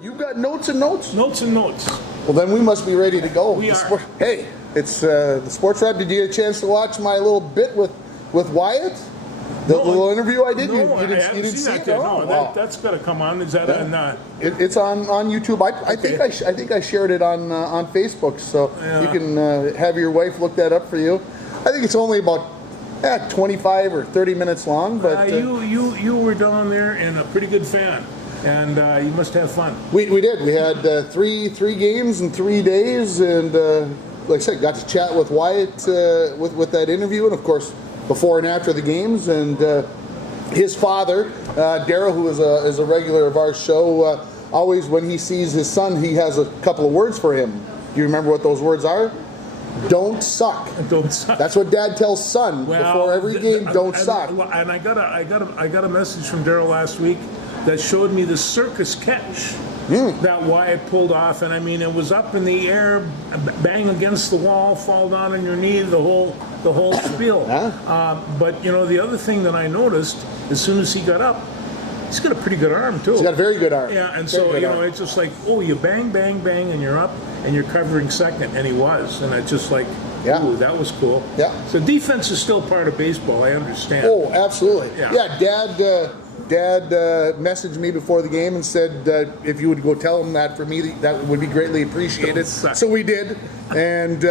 You've got notes and notes? Notes and notes. Well, then we must be ready to go. We are. Hey, it's the Sports Wrap. Did you get a chance to watch my litit bit with Wyatt? The little interview I did? No, you didn't I haven't see that it? yet. Oh, No, wow. that's got to come on. Is that on? It's on YouTube. I think I shared it on Facebook, so you can have your wife look that up for you. I think it's only about 25 or 30 minutes long, but you were down there and a pretty good fan, and you must have fun. we did. We had three games in 3 days, and like I said, got to chat with Wyatt with that interview, and of course before and after the games, and his father, Daryl, who is a regular of our show, always when he sees his son, he has a couple of words for him. Do you remember what those words are? Don't suck. Don't suck. That's what Dad tells son before every game. Don't suck. And I got a message from Daryl last week that showed me the circus catch that Wyatt pulled off, and I mean it was up in the air, bang against the wall, fall down on your knee, the whole spiel. But you know, the other thing that I noticed as soon as he got up, he's got a pretty good arm too. He's got a very good arm. Yeah, and so you know, it's just like, oh, you bang, bang, bang, and you're up, and you're covering second, and he was, and it's just like, ooh, that was cool. Yeah. So defense is still part of baseball. I understand. Oh, absolutely. Yeah. Dad messaged me before the game and said if you would go tell him that for me, that would be greatly appreciated. So we did, and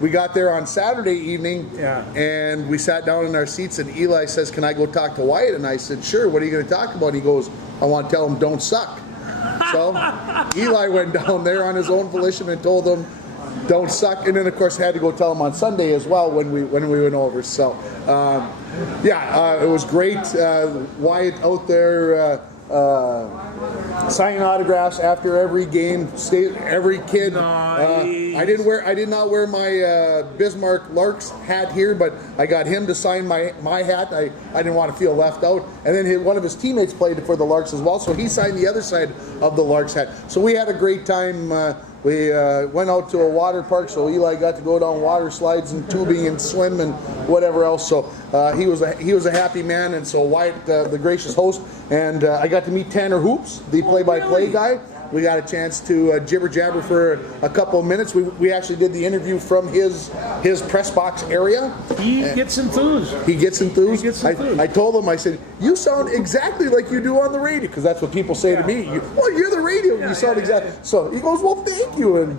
we got there on Saturday evening, and we sat down in our seats, and Eli says, "Can I go talk to Wyatt?" And I said, "Sure. What are you going to talk about?" He goes, "I want to tell him don't suck." So Eli went down there on his own volition and told him don't suck, and then of course had to go tell him on Sunday as well when we went over. So it was great. Wyatt out there signing autographs after every game. Every kid. Nice. I did not wear my Bismarck Larks hat here, but I got him to sign my hat. I didn't want to feel left out. And then one of his teammates played for the Larks as well, so he signed the other side of the Larks hat. So we had a great time. We went out to a water park, so Eli got to go down water slides and tubing and swim and whatever else. So he was a happy man, and so Wyatt, the gracious host, and I got to meet Tanner Hoops, the play-by-play guy. We got a chance to jibber jabber for a couple of minutes. We actually did the interview from his press box area. He gets enthused. He gets enthused. I I told him, I said, "You sound exactly like you do on the radio," because that's what people say to me. You're the radio. You sound exactly. So he goes, "Well, thank you." And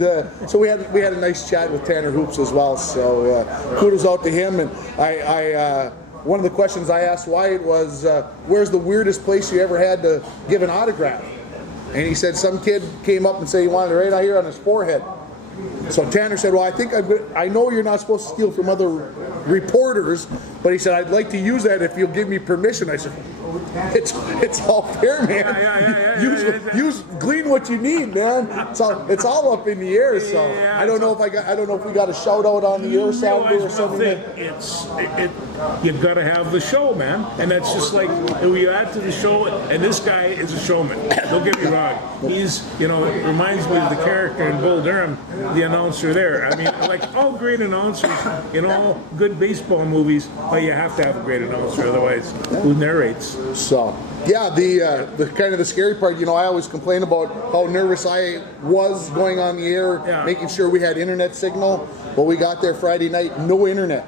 so we had a nice chat with Tanner Hoops as well. So kudos out to him. And I one of the questions I asked Wyatt was, "Where's the weirdest place you ever had to give an autograph?" And he said some kid came up and said he wanted it right out here on his forehead. So Tanner said, "Well, I know you're not supposed to steal from other reporters, but he said I'd like to use that if you'll give me permission." I said, "It's all fair, man. Glean what you need, man. It's all up in the air." So I don't know if we got a shout out on the air Saturday or something. You've got to have the show, man, and that's just like we add to the show. And this guy is a showman. Don't get me wrong. He's, it reminds me of the character in Bull Durham, the announcer there. I mean, like all great announcers in all good baseball movies, you have to have a great announcer, otherwise who narrates? So the kind of the scary part, I always complain about how nervous I was going on the air, making sure we had internet signal. Well, we got there Friday night, no internet.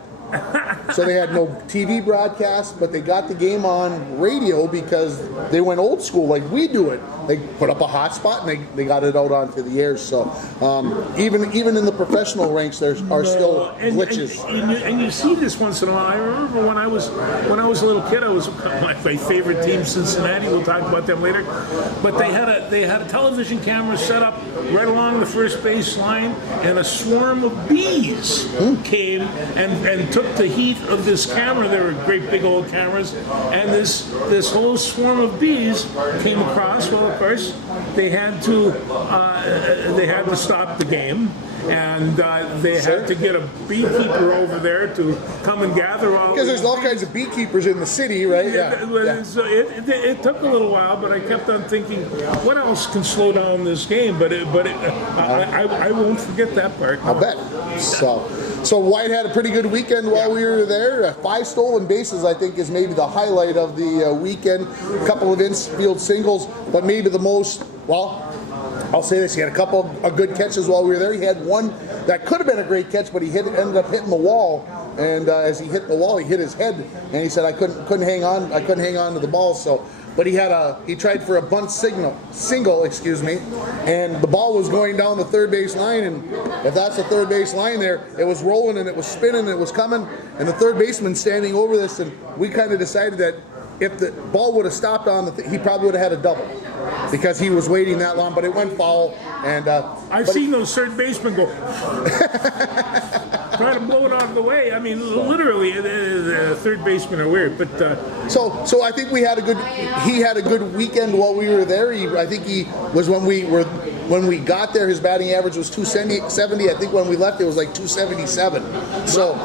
So they had no TV broadcast, but they got the game on radio because they went old school like we do it. They put up a hotspot and they got it out onto the air. So even in the professional ranks, there are still glitches. And you see this once in a while. I remember when I was a little kid, I was my favorite team, Cincinnati. We'll talk about them later. But they had a television camera set up right along the first base line, and a swarm of bees came and took the heat of this camera. They were great big old cameras, and this whole swarm of bees came across. Well, of course, they had to stop the game, and they had to get a beekeeper over there to come and gather all. Because there's all kinds of beekeepers in the city, right? So it took a little while, but I kept on thinking, what else can slow down this game? I won't forget that part. I'll bet. So Wyatt had a pretty good weekend while we were there. 5 stolen bases, I think, is maybe the highlight of the weekend. A couple of infield singles, but maybe the most, I'll say this: he had a couple of good catches while we were there. He had one that could have been a great catch, but he ended up hitting the wall. And as he hit the wall, he hit his head, and he said, "I couldn't hang on. I couldn't hang on to the ball." So, but he tried for a bunt single, excuse me, and the ball was going down the third base line. And if that's the third base line there, it was rolling and it was spinning and it was coming. And the third baseman standing over this, and we kind of decided that if the ball would have stopped on he probably would have had a double because he was waiting that long. But it went foul, and I've seen those third basemen go try to blow it out of the way. I mean, literally, the third basemen are weird. But so I think he had a good weekend while we were there. I think he was when we got there, his batting average was 270. I think when we left, it was like 277. So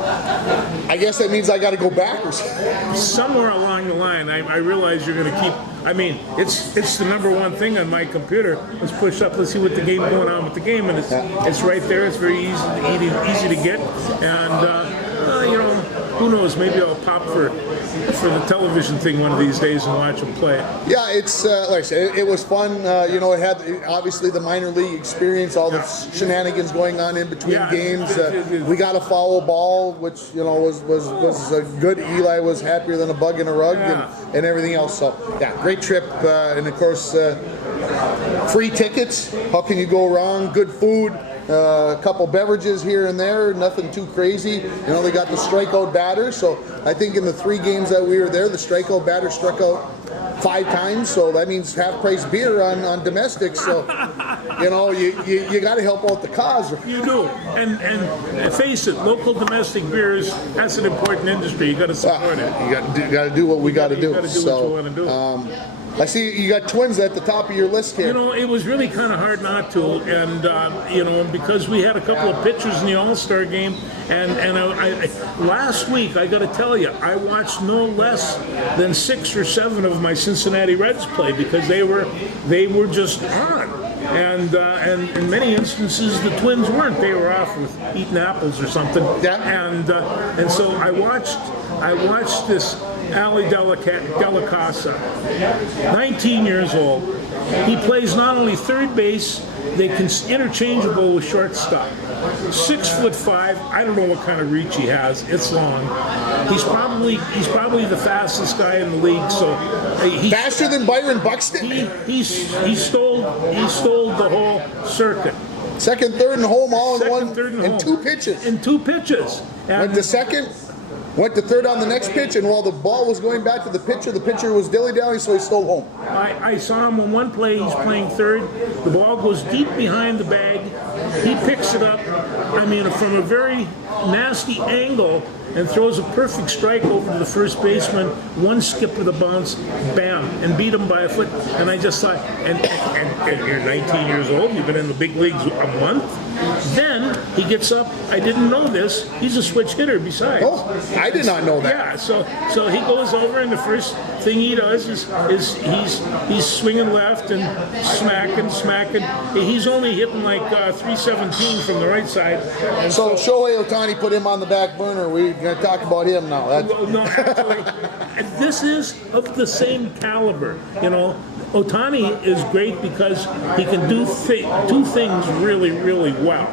I guess that means I got to go back or something. Somewhere along the line, I realize you're going to keep. I mean, it's the number one thing on my computer. Let's push up. Let's see what the game going on with the game, and it's right there. It's very easy to get, and you know, who knows? Maybe I'll pop for the television thing one of these days and watch them play. Yeah, it's like I said, it was fun. You know, it had obviously the minor league experience, all the shenanigans going on in between games. We got a foul ball, which was a good. Eli was happier than a bug in a rug, and everything else. So yeah, great trip, and of course, free tickets. How can you go wrong? Good food. A couple beverages here and there, nothing too crazy. You know, they got the strikeout batter, so I think in the 3 games that we were there, the strikeout batter struck out 5 times, so that means half-price beer on domestic. So, you know, you got to help out the cause. You do, and face it, local domestic beers, that's an important industry. You got to support it. You got to do what we got to do. You got to do what you want to do. I see you got Twins at the top of your list here. You know, it was really kind of hard not to, and you know, because we had a couple of pitchers in the All-Star game, and I last week, I got to tell you, I watched no less than 6 or 7 of my Cincinnati Reds play because they were just on. And in many instances, the Twins weren't. They were off with eating apples or something. Yeah. And so I watched this Ali Delacasa, 19 years old. He plays not only third base, they can interchangeable with shortstop. 6'5". I don't know what kind of reach he has. It's long. He's probably the fastest guy in the league. So faster than Byron Buxton. He stole the whole circuit. Second, third, and home all in one. Third, and in home. 2 pitches. In 2 pitches. Went to second. Went to third on the next pitch, and while the ball was going back to the pitcher was dilly-dallying, so he stole home. I saw him on one play, he's playing third. The ball goes deep behind the bag. He picks it up, I mean, from a very nasty angle, and throws a perfect strike over to the first baseman, one skip of the bounce, bam, and beat him by a foot. And I just thought, and you're 19 years old, you've been in the big leagues a month. Then he gets up. I didn't know this. He's a switch hitter besides. Oh, I did not know that. Yeah, so he goes over, and the first thing he does is he's swinging left and smacking. He's only hitting like 317 from the right side. And so Shohei Ohtani put him on the back burner. We're going to talk about him now. No, actually, this is of the same caliber. You know, Ohtani is great because he can do 2 things really, really well.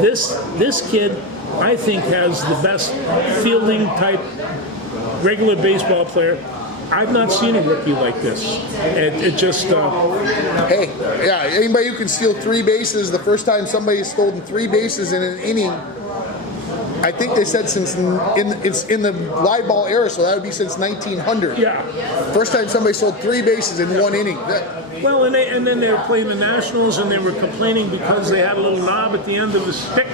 This kid, I think, has the best fielding type regular baseball player. I've not seen a rookie like this. It just. Hey, yeah, anybody who can steal 3 bases, the first time somebody has stolen 3 bases in an inning, I think they said since it's in the live ball era, so that would be since 1900. Yeah. First time somebody sold 3 bases in 1 inning. Well, and then they were playing the Nationals, and they were complaining because they had a little knob at the end of the stick.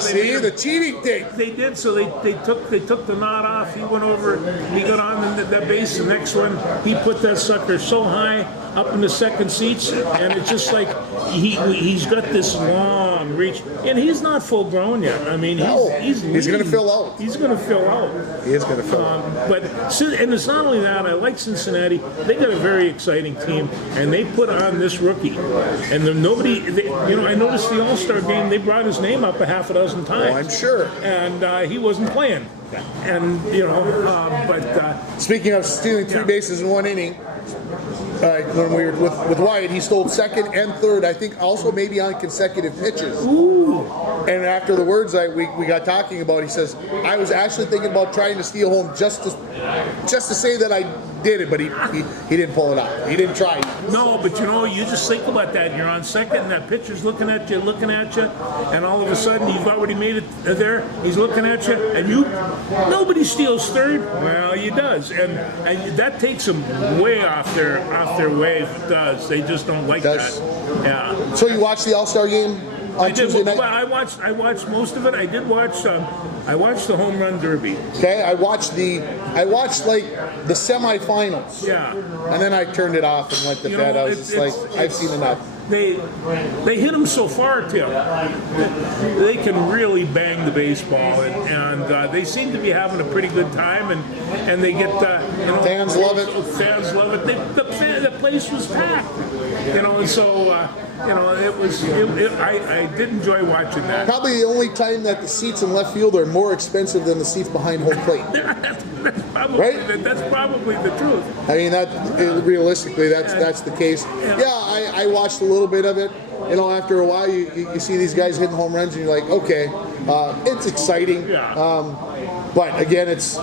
See the cheating thing. They did, so they took the knot off. He went over, he got on that base. The next one, he put that sucker so high up in the second seats, and it's just like he's got this long reach, and he's not full grown yet. I mean, he's going to fill out. He's going to fill out. He is going to fill out. And it's not only that. I like Cincinnati. They got a very exciting team, and they put on this rookie. And I noticed the All-Star game. They brought his name up a half a dozen times. Oh, I'm sure. And he wasn't playing. And speaking of stealing 3 bases in 1 inning, when we were with Wyatt, he stole second and third. I think also maybe on consecutive pitches. Ooh. And after the words we got talking about, he says, I was actually thinking about trying to steal home just to say that I did it, but he didn't pull it off. He didn't try. No, but you just think about that. You're on second, and that pitcher's looking at you, and all of a sudden you've already made it there. He's looking at you, and nobody steals third. Well, he does, and that takes them way off their wave. It does. They just don't like that. Yeah. So you watched the All-Star game on Tuesday night? Well, I watched most of it. I did watch. I watched the home run derby. Okay, I watched like the semifinals. Yeah. And then I turned it off and went to bed. I was just like, I've seen enough. They hit them so far, Tim. They can really bang the baseball, and they seem to be having a pretty good time, and they get fans love it. Fans love it. The place was packed, and so it was. I did enjoy watching that. Probably the only time that the seats in left field are more expensive than the seats behind home plate. That's probably the truth. I mean, realistically, that's the case. Yeah, I watched a little bit of it. After a while, you see these guys hitting home runs, and you're like, okay, it's exciting. Yeah. But again, is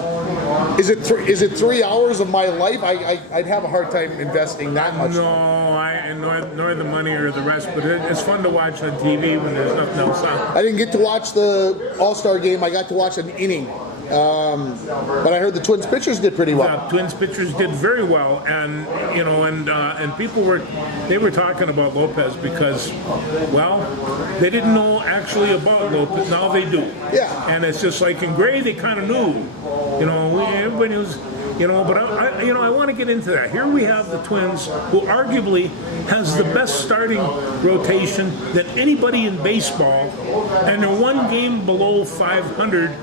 it 3 hours of my life? I'd have a hard time investing that much. No, nor the money or the rest. But it's fun to watch on TV when there's nothing else on. I didn't get to watch the All-Star game. I got to watch an inning. But I heard the Twins pitchers did pretty well. The Twins pitchers did very well, and people were talking about Lopez because, well, they didn't know actually about Lopez. Now they do. Yeah. And it's just like in Gray, they kind of knew. Everybody was. But I want to get into that. Here we have the Twins, who arguably has the best starting rotation than anybody in baseball, and they're one game below 500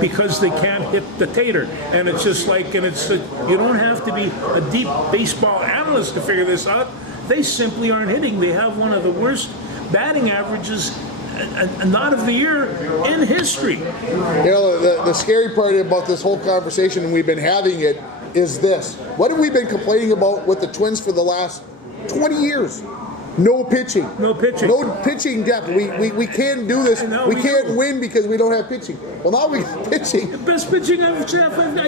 because they can't hit the tater. And it's just like, you don't have to be a deep baseball analyst to figure this out. They simply aren't hitting. They have one of the worst batting averages, not of the year, in history. The scary part about this whole conversation, and we've been having it, is this. What have we been complaining about with the Twins for the last 20 years? No pitching. No pitching. No pitching depth. We can't do this. We can't win because we don't have pitching. Well, now we got pitching. The best pitching I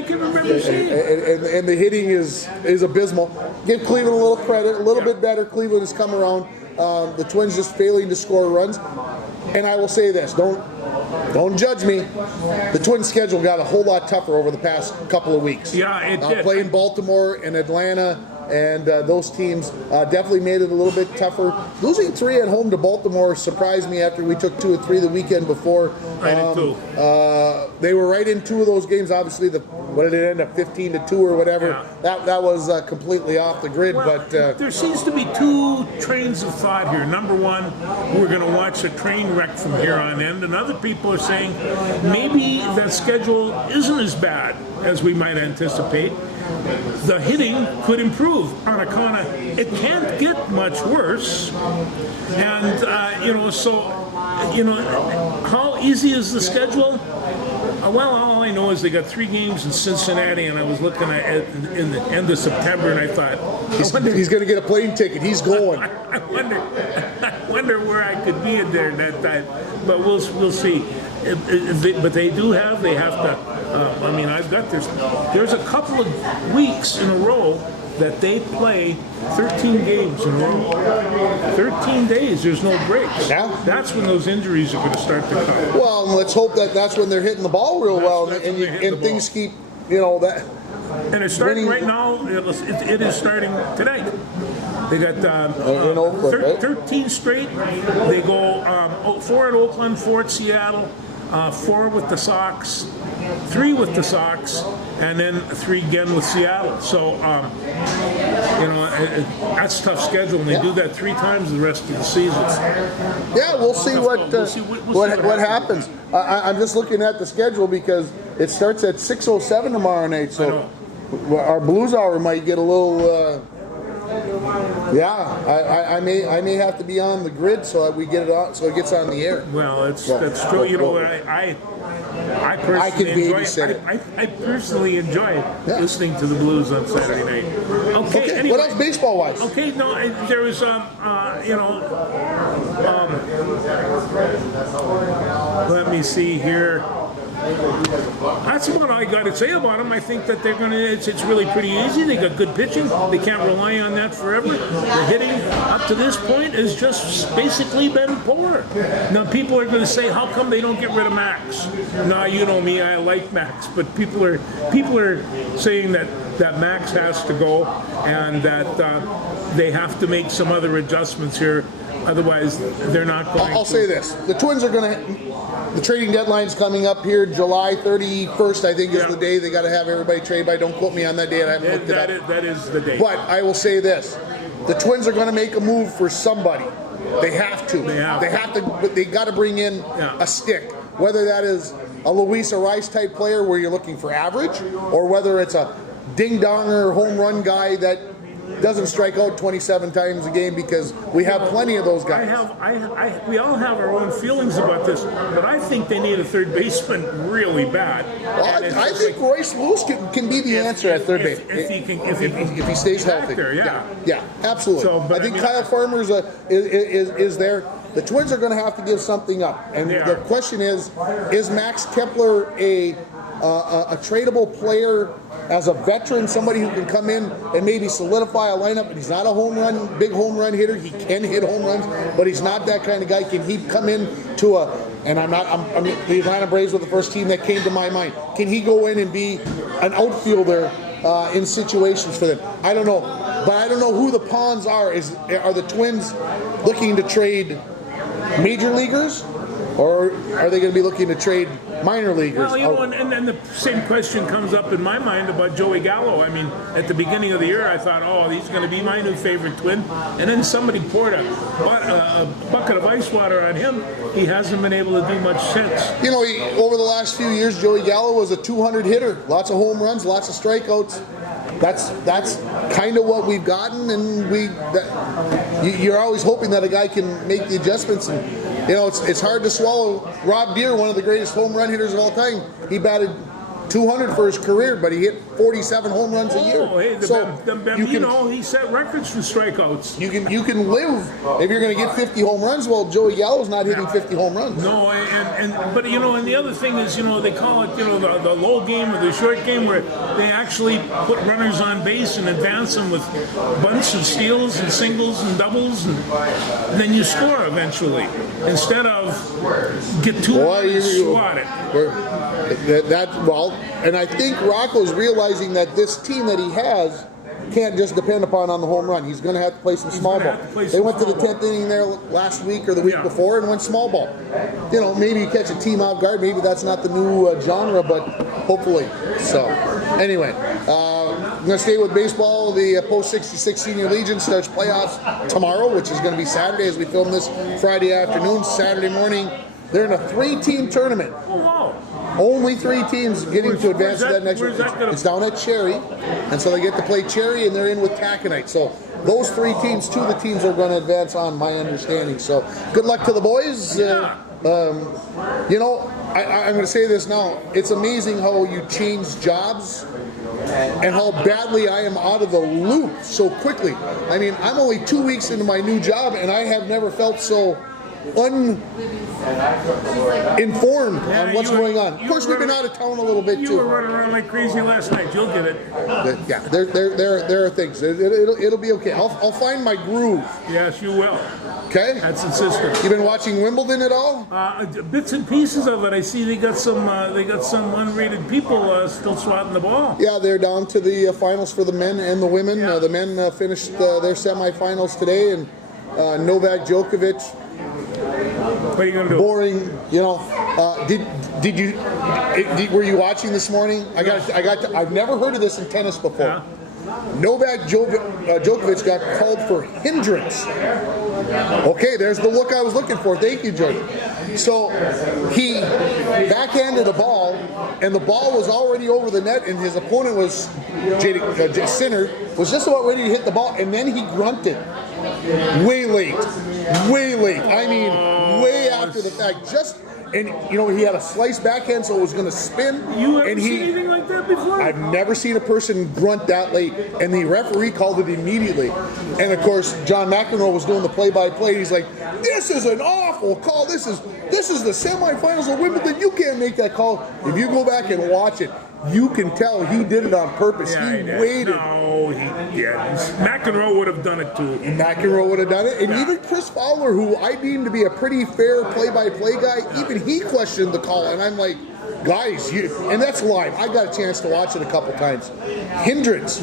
can remember seeing. And the hitting is abysmal. Give Cleveland a little credit. A little bit better. Cleveland has come around. The Twins just failing to score runs. And I will say this. Don't judge me. The Twins' schedule got a whole lot tougher over the past couple of weeks. Yeah, it did. Playing Baltimore and Atlanta, and those teams definitely made it a little bit tougher. Losing 3 at home to Baltimore surprised me after we took 2 or 3 the weekend before. I did too. They were right in 2 of those games. Obviously, what did it end up, 15-2 or whatever? Yeah. That was completely off the grid. Well, but there seems to be 2 trains of thought here. Number one, we're going to watch a train wreck from here on in, and other people are saying maybe that schedule isn't as bad as we might anticipate. The hitting could improve on account of it can't get much worse, and how easy is the schedule? Well, all I know is they got 3 games in Cincinnati, and I was looking at it in the end of September, and I thought, he's going to get a plane ticket. He's going. I wonder where I could be in there that time, but we'll see. But they have to. I've got this. There's a couple of weeks in a row that they play 13 games in a row. 13 days, there's no breaks. Yeah. That's when those injuries are going to start to come. Well, and let's hope that's when they're hitting the ball real well, and things keep, that. And it's starting right now. It is starting tonight. They got 13 straight. They go 4 at Oakland, 4 at Seattle, 4 with the Sox, 3 with the Sox, and then 3 again with Seattle. So, that's a tough schedule, and they do that 3 times the rest of the season. Yeah, we'll see what happens. I'm just looking at the schedule because it starts at 6:07 tomorrow night. So our Blues Hour might get a little. I may have to be on the grid so that we get it on, so it gets on the air. Well, that's true. I personally I can enjoy babysit it. I personally enjoy Yeah. listening to the Blues on Saturday night. Okay, Anyway. what else baseball wise? Okay, no, there was, let me see here. That's what I got to say about them. I think that they're going to, it's really pretty easy. They got good pitching. They can't rely on that forever. The hitting up to this point has just basically been poor. Now, people are going to say, how come they don't get rid of Max? Now, you know me, I like Max, but people are saying that Max has to go and that they have to make some other adjustments here. Otherwise, they're not going I'll to. say this. The Twins are going to, the trading deadline's coming up here. July 31st, I think, is the day they got to have everybody trade by. Don't quote me on that date. I haven't looked it up. That is the date. But I will say this. The Twins are going to make a move for somebody. They have to. They have to. But they got to bring in a stick. Whether that is a Luis Ariz type player where you're looking for average, or whether it's a ding-donger home run guy that doesn't strike out 27 times a game, because we have plenty of those guys. We all have our own feelings about this, but I think they need a third baseman really bad. Well, I think Royce Lewis can be the answer at third base if he stays healthy. There, yeah, absolutely. So, I think Kyle Farmer's is there. The Twins are going to have to give something up, and the question is Max Kepler a tradable player? As a veteran, somebody who can come in and maybe solidify a lineup, and he's not a big home run hitter. He can hit home runs, but he's not that kind of guy. Can he come in to I'm the Atlanta Braves were the first team that came to my mind. Can he go in and be an outfielder in situations for them? I don't know, but I don't know who the pawns are. Are the Twins looking to trade major leaguers, or are they going to be looking to trade minor leaguers? Well, and then the same question comes up in my mind about Joey Gallo. I mean, at the beginning of the year, I thought, oh, he's going to be my new favorite Twin. And then somebody poured a bucket of ice water on him. He hasn't been able to do much since. Over the last few years, Joey Gallo was a 200 hitter. Lots of home runs, lots of strikeouts. That's kind of what we've gotten, and you're always hoping that a guy can make the adjustments. And it's hard to swallow. Rob Deere, one of the greatest home run hitters of all time, he batted 200 for his career, but he hit 47 home runs a year. Oh, hey, he set records for strikeouts. You can live if you're going to get 50 home runs. Well, Joey Gallo's not hitting 50 home runs. No, but and the other thing is, they call it the low game or the short game, where they actually put runners on base and advance them with bunts and steals and singles and doubles, and then you score eventually instead of get two and swat it. And I think Rocco's realizing that this team that he has can't just depend upon on the home run. He's going to have to play some small ball. They went to the 10th inning there last week or the week before and went small ball. Maybe you catch a team off guard. Maybe that's not the new genre, but hopefully. So, anyway, I'm going to stay with baseball. The post-66 Senior Legion starts playoffs tomorrow, which is going to be Saturday as we film this Friday afternoon. Saturday morning, they're in a 3-team tournament. Oh, wow. Only 3 teams getting to advance to that next round. It's down at Cherry, and so they get to play Cherry, and they're in with Taconite. So those 3 teams, 2 of the teams are going to advance on, my understanding. So good luck to the boys. I'm going to say this now. It's amazing how you change jobs and how badly I am out of the loop so quickly. I mean, I'm only 2 weeks into my new job, and I have never felt so uninformed on what's going on. Of course, we've been out of town a little bit too. You were running around like crazy last night. You'll get it. Yeah, there are things. It'll be okay. I'll find my groove. Yes, you will. Okay. That's insistent. You been watching Wimbledon at all? Bits and pieces of it. I see they got some unrated people still swatting the ball. Yeah, they're down to the finals for the men and the women. Yeah. The men finished their semifinals today, and Novak Djokovic. What are you going to do? Boring, were you watching this morning? I've never heard of this in tennis before. Yeah. Novak Djokovic got called for hindrance. Okay, there's the look I was looking for. Thank you, Jordan. So he backhanded a ball, and the ball was already over the net, and his opponent was Sinner was just about ready to hit the ball, and then he grunted. Way late. I mean, way after after the fact. And you know, he had a slice backhand, so it was going to spin. You ever and seen anything like that before? I've never seen a person grunt that late, and the referee called it immediately. And of course, John McEnroe was doing the play-by-play. He's like, "This is an awful call. This is the semifinals of Wimbledon. You can't make that call." If you go back and watch it, you can tell he did it on purpose. Yeah, he waited. No, he didn't. McEnroe would have done it too. McEnroe would have done it, and even Chris Fowler, who I deem to be a pretty fair play-by-play guy, even he questioned the call, and I'm like, guys, and that's live. I got a chance to watch it a couple times. Hindrance,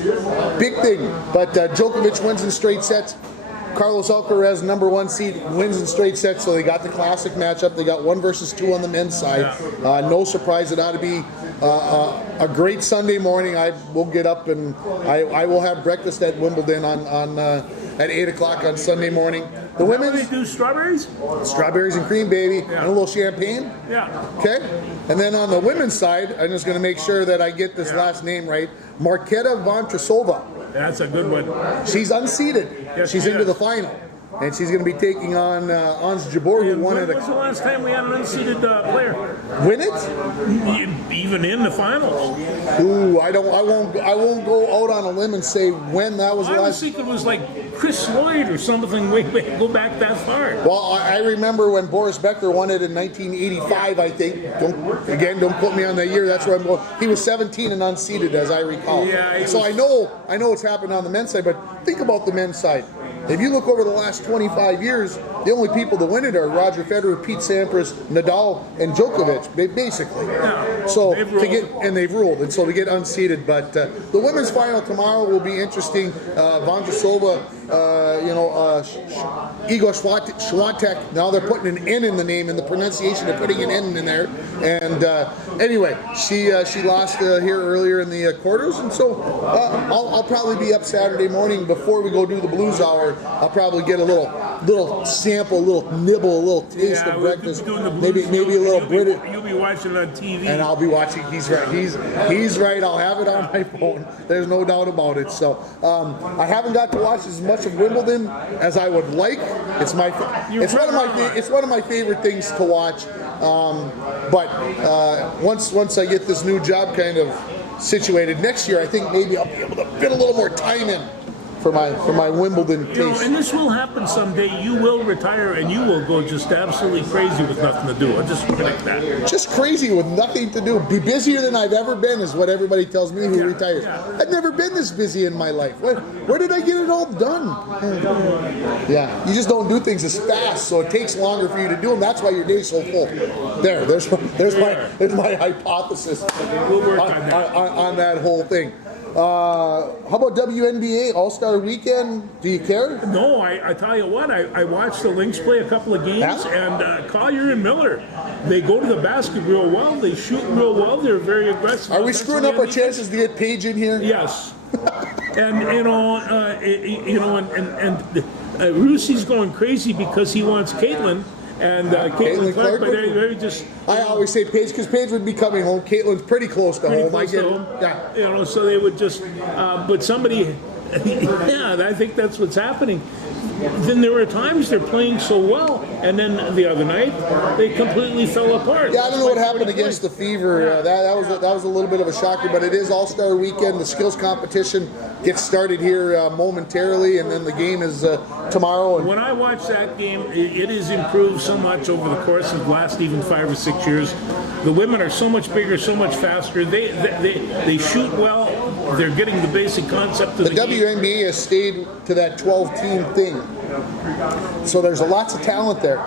big thing, but Djokovic wins in straight sets. Carlos Alcaraz, number 1 seed, wins in straight sets, so they got the classic matchup. They got 1 versus 2 on the men's side. No surprise, it ought to be a great Sunday morning. I will get up and I will have breakfast at Wimbledon at 8 o'clock on Sunday morning. The What do women's, they do? Strawberries? strawberries and cream, baby, and a little champagne. Yeah. Okay? And then on the women's side, I'm just going to make sure that I get this last name right. Marketa Vondrasova. That's a good one. She's unseeded. Yes, She's she into is. the final. And she's going to be taking on Ons Jabeur, who won When at was the last time we had an unseeded player? Win it? Even in the finals? Ooh, I won't go out on a limb and say when that was the I was last. thinking it was like Chris Lloyd or something. Go back that far. Well, I remember when Boris Becker won it in 1985, I think. Don't put me on that year. That's where I'm going. He was 17 and unseeded, as I recall. Yeah, So I know it's happened on the men's side, but think about the men's side. If you look over the last 25 years, the only people to win it are Roger Federer, Pete Sampras, Nadal, and Djokovic, basically. Yeah. So They've ruled, and so to get unseeded. But the women's final tomorrow will be interesting. Vondrasova, Igor Swiatek. Now they're putting an N in the name, in the pronunciation. They're putting an N in there. And anyway, she lost here earlier in the quarters, and so I'll probably be up Saturday morning before we go do the Blues Hour. I'll probably get a little sample, a little nibble, a little taste of breakfast. Maybe a little British. You'll be watching on TV. And I'll be watching. He's right. He's right. I'll have it on my phone. There's no doubt about it. So I haven't got to watch as much of Wimbledon as I would like. It's one of my favorite things to watch. But once I get this new job kind of situated next year, I think maybe I'll be able to fit a little more time in for my Wimbledon taste. And this will happen someday. You will retire and you will go just absolutely crazy with nothing to do. I'll just predict that. Just crazy with nothing to do. Be busier than I've ever been is what everybody tells me who retires. I've never been this busy in my life. Where did I get it all done? Yeah, you just don't do things as fast, so it takes longer for you to do them. That's why your day's so full. There's my hypothesis We'll work on that. on that whole thing. How about WNBA All-Star Weekend? Do you care? No, I tell you what, I watched the Lynx play a couple of games, and Collier and Miller, they go to the basket real well, they shoot real well, they're very aggressive. Are we screwing up our chances to get Paige in here? Yes. And Rusi's going crazy because he wants Caitlin. And Caitlin Clark, but they're just. I always say Paige because Paige would be coming home. Caitlin's pretty close to home. Close to home. Yeah. So they would just. But somebody, I think that's what's happening. Then there were times they're playing so well, and then the other night they completely fell apart. Yeah, I don't know what happened against the Fever. That was a little bit of a shocker, but it is All-Star Weekend. The skills competition gets started here momentarily, and then the game is tomorrow. When I watch that game, it has improved so much over the course of the last even 5 or 6 years. The women are so much bigger, so much faster. They shoot well. They're getting the basic concept of the game. WNBA has stayed to that 12-team thing. So there's lots of talent there.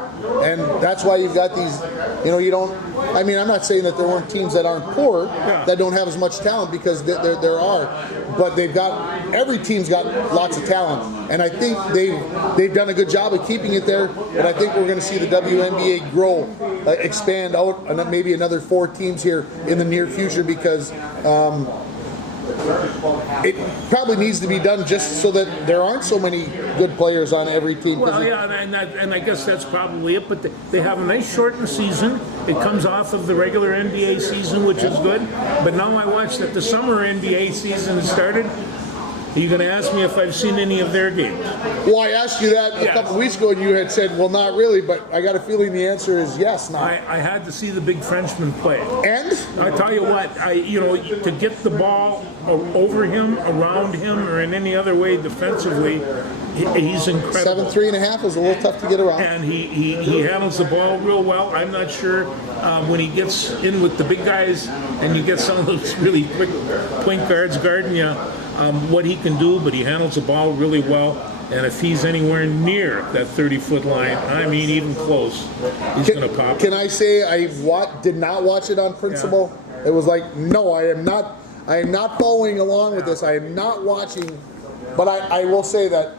And that's why you've got these, I'm not saying that there weren't teams that aren't poor, that don't have as much talent, because there are. But every team's got lots of talent. And I think they've done a good job of keeping it there. But I think we're going to see the WNBA grow, expand out, and maybe another 4 teams here in the near future, because it probably needs to be done just so that there aren't so many good players on every team. Well, and I guess that's probably it. But they have a nice shortened season. It comes off of the regular NBA season, which is good. But now I watch that the summer NBA season has started. Are you going to ask me if I've seen any of their games? Well, I asked you that a Yes. couple weeks ago, and you had said, well, not really, but I got a feeling the answer is yes, not. I had to see the big Frenchman play. And? I tell you what, to get the ball over him, around him, or in any other way defensively, he's incredible. 7'3.5" is a little tough to get around. And he handles the ball real well. I'm not sure when he gets in with the big guys and you get some of those really quick point guards guarding you, what he can do, but he handles the ball really well. And if he's anywhere near that 30-foot line, I mean even close, he's going to pop. Can I say I did not watch it on principle? Yeah. It was like, no, I am not following along with this. I am not watching. But I will say that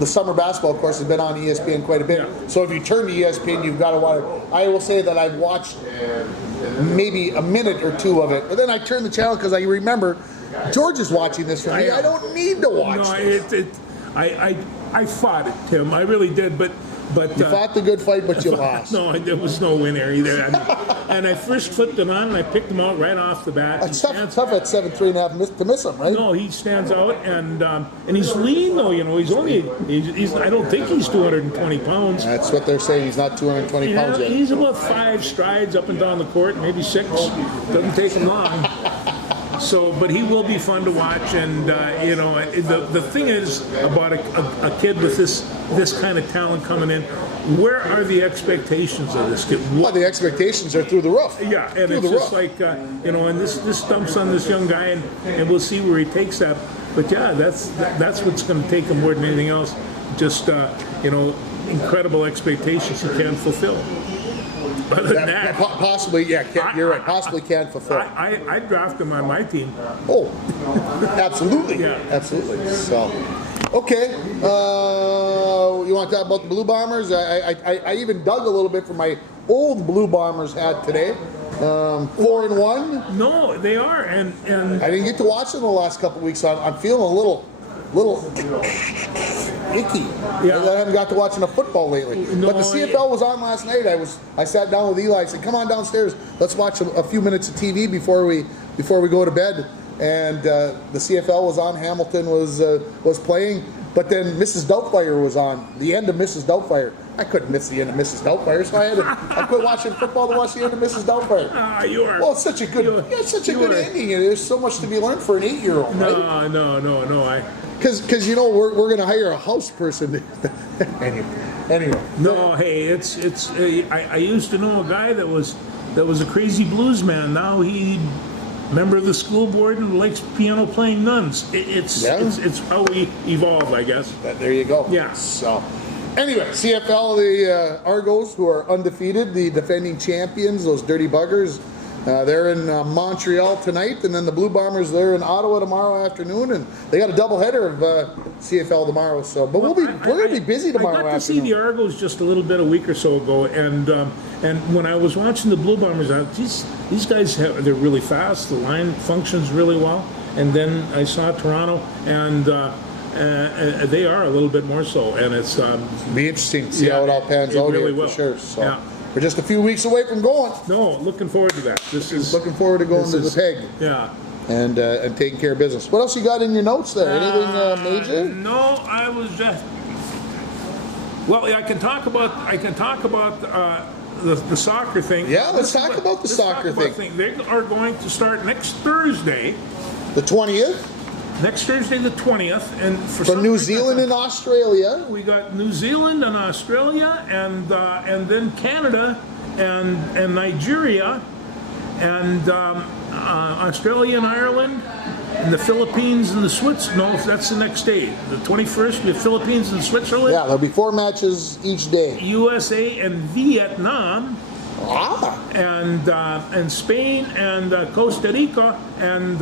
the summer basketball, of course, has been on ESPN quite a bit. Yeah. So if you turn to ESPN, you've got to watch it. I will say that I've watched maybe a minute or two of it. But then I turn the channel because I remember George is watching this for me. I don't need to watch this. I fought it, Tim. I really did, but you fought the good fight, but you lost. No, there was no win there either. And I first flipped him on, and I picked him out right off the bat. It's tough at 7'3.5" to miss him, right? No, he stands out, and he's lean though. He's I don't think he's 220 pounds. That's what they're saying. He's not 220 pounds yet. He's about 5 strides up and down the court, maybe 6. Doesn't take him long. So, but he will be fun to watch, and the thing is about a kid with this kind of talent coming in. Where are the expectations of this kid? Well, the expectations are through the roof. Yeah, and it's just like and this dumps on this young guy, and we'll see where he takes that. But yeah, that's what's going to take him more than anything else. Just incredible expectations he can't fulfill. Other than that, possibly, you're right. Possibly can't fulfill. I draft him on my team. Oh, absolutely, Yeah. absolutely. So, okay, you want to talk about the Blue Bombers? I even dug a little bit from my old Blue Bombers hat today. 4-1. No, they are, and I didn't get to watch them the last couple of weeks, so I'm feeling a little icky. Yeah. I haven't got to watching a football lately. No, but the CFL was on last night. I sat down with Eli. I said, "Come on downstairs. Let's watch a few minutes of TV before we go to bed." And the CFL was on. Hamilton was playing. But then Mrs. Doubtfire was on. The end of Mrs. Doubtfire. I couldn't miss the end of Mrs. Doubtfire, so I quit watching football to watch the end of Mrs. Doubtfire. You are. Well, it's such a good ending, and there's so much to be learned for an 8-year-old. Right? No. Because we're going to hire a house person. anyway. No, hey, it's. I used to know a guy that was a crazy blues man. Now he member of the school board and likes piano playing nuns. It's how we evolve, I guess. There you go. Yeah. So anyway, CFL, the Argos, who are undefeated, the defending champions, those dirty buggers. They're in Montreal tonight, and then the Blue Bombers, they're in Ottawa tomorrow afternoon, and they got a doubleheader of CFL tomorw. So, but we're going to be busy tomorrow afternoon. I got to see the Argos just a little bit a week or so ago, and when I was watching the Blue Bombers, these guys they're really fast. The line functions really well, and then I saw Toronto, and they are a little bit more so, and it's be interesting to see how it all pans out really here will. for sure. So. Yeah. We're just a few weeks away from going. No, looking forward to that. Looking forward to going to the Peg. Yeah. And taking care of business. What else you got in your notes there? Anything major? No, I was just. Well, I can talk about the soccer thing. Yeah, let's talk about the soccer thing. They are going to start next Thursday. The 20th. Next Thursday, the 20th, and from New Zealand and Australia. We got New Zealand and Australia, and then Canada and Nigeria, and Australia and Ireland, and the Philippines and the Switzerland. No, that's the next day. The 21st, we have Philippines and Switzerland. Yeah, there'll be 4 matches each day. USA and Vietnam. And Spain and Costa Rica, and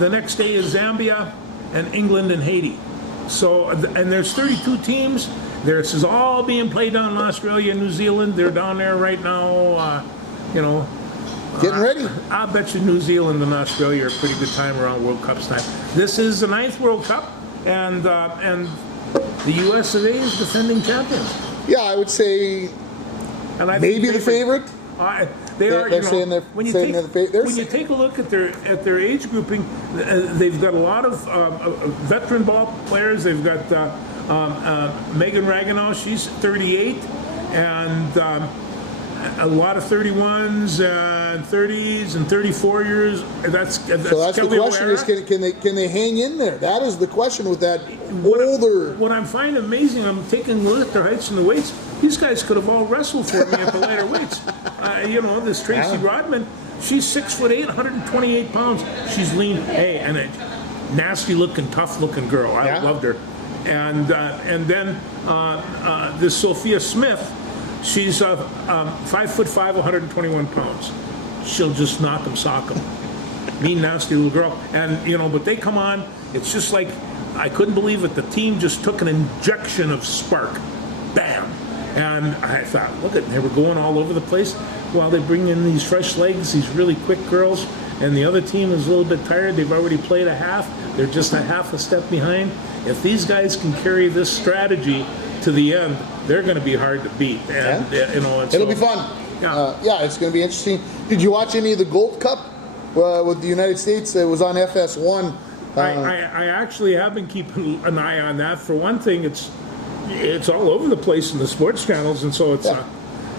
the next day is Zambia and England and Haiti. So, and there's 32 teams. This is all being played down in Australia and New Zealand. They're down there right now, getting ready. I bet you New Zealand and Australia are a pretty good time around World Cup's time. This is the 9th World Cup, and the US of A is defending champions. Yeah, I would say maybe the favorite. They are. They're You know, saying they're when you saying take, they're when you take a look at their age grouping, they've got a lot of veteran ball players. They've got Megan Raganow. She's 38, and a lot of 31s and 30s and 34 years. That's so that's Kelly the question: O'Hara. is can they hang in there? That is the question with that older. What I'm finding amazing, I'm taking a look at their heights and the weights. These guys could have all wrestled for me at the lighter weights. You know, this Tracy Rodman, she's 6'8", 128 pounds. She's lean. Hey, and a nasty looking, tough looking girl. I loved her. And then this Sophia Smith, she's 5'5", 121 pounds. She'll just knock 'em, sock 'em. Mean, nasty little girl. And, you know, but they come on, it's just like, I couldn't believe it. The team just took an injection of spark. Bam. And I thought, look at, they were going all over the place while they bring in these fresh legs, these really quick girls, and the other team is a little bit tired. They've already played a half. They're just a half a step behind. If these guys can carry this strategy to the end, they're going to be hard to beat. And, you know, and It'll be fun. Yeah. It's going to be interesting. Did you watch any of the Gold Cup with the United States? It was on FS1. I actually have been keeping an eye on that. For one thing, it's all over the place in the sports channels, and so it's.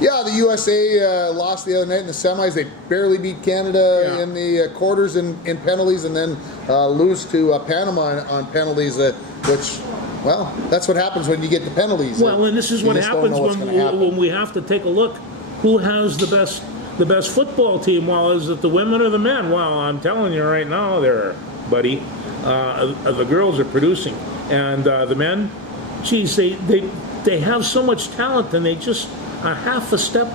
Yeah, the USA lost the other night in the semis. They barely beat Canada in the quarters in penalties, and then lose to Panama on penalties, which, well, that's what happens when you get the penalties. Well, and this is what happens when we have to take a look. Who has the best football team? Well, is it the women or the men? Well, I'm telling you right now, buddy, the girls are producing, and the men, geez, they have so much talent, and they just a half a step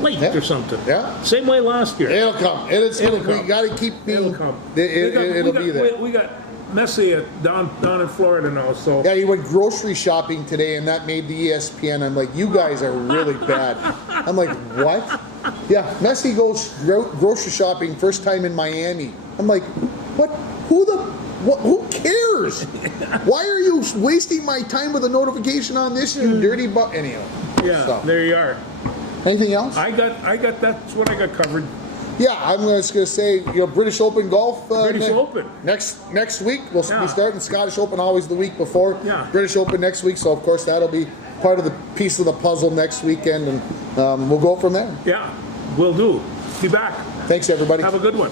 late or something. Yeah. Same way last year. It'll come. We got to keep being. It'll come. It'll be there. We got Messi down in Florida now. So yeah, he went grocery shopping today, and that made the ESPN. I'm like, you guys are really bad. I'm like, what? Yeah, Messi goes grocery shopping first time in Miami. I'm like, what? Who cares? Why are you wasting my time with a notification on this, you dirty butt? Anyhow. Yeah, so. There you are. Anything else? I got that's what I got covered. Yeah, I'm just going to say, British Open golf. British Open. Next week, we'll be starting Scottish Open always the week before. Yeah. British Open next week, so of course that'll be part of the piece of the puzzle next weekend, and we'll go from there. Yeah, will do. Be back. Thanks, everybody. Have a good one.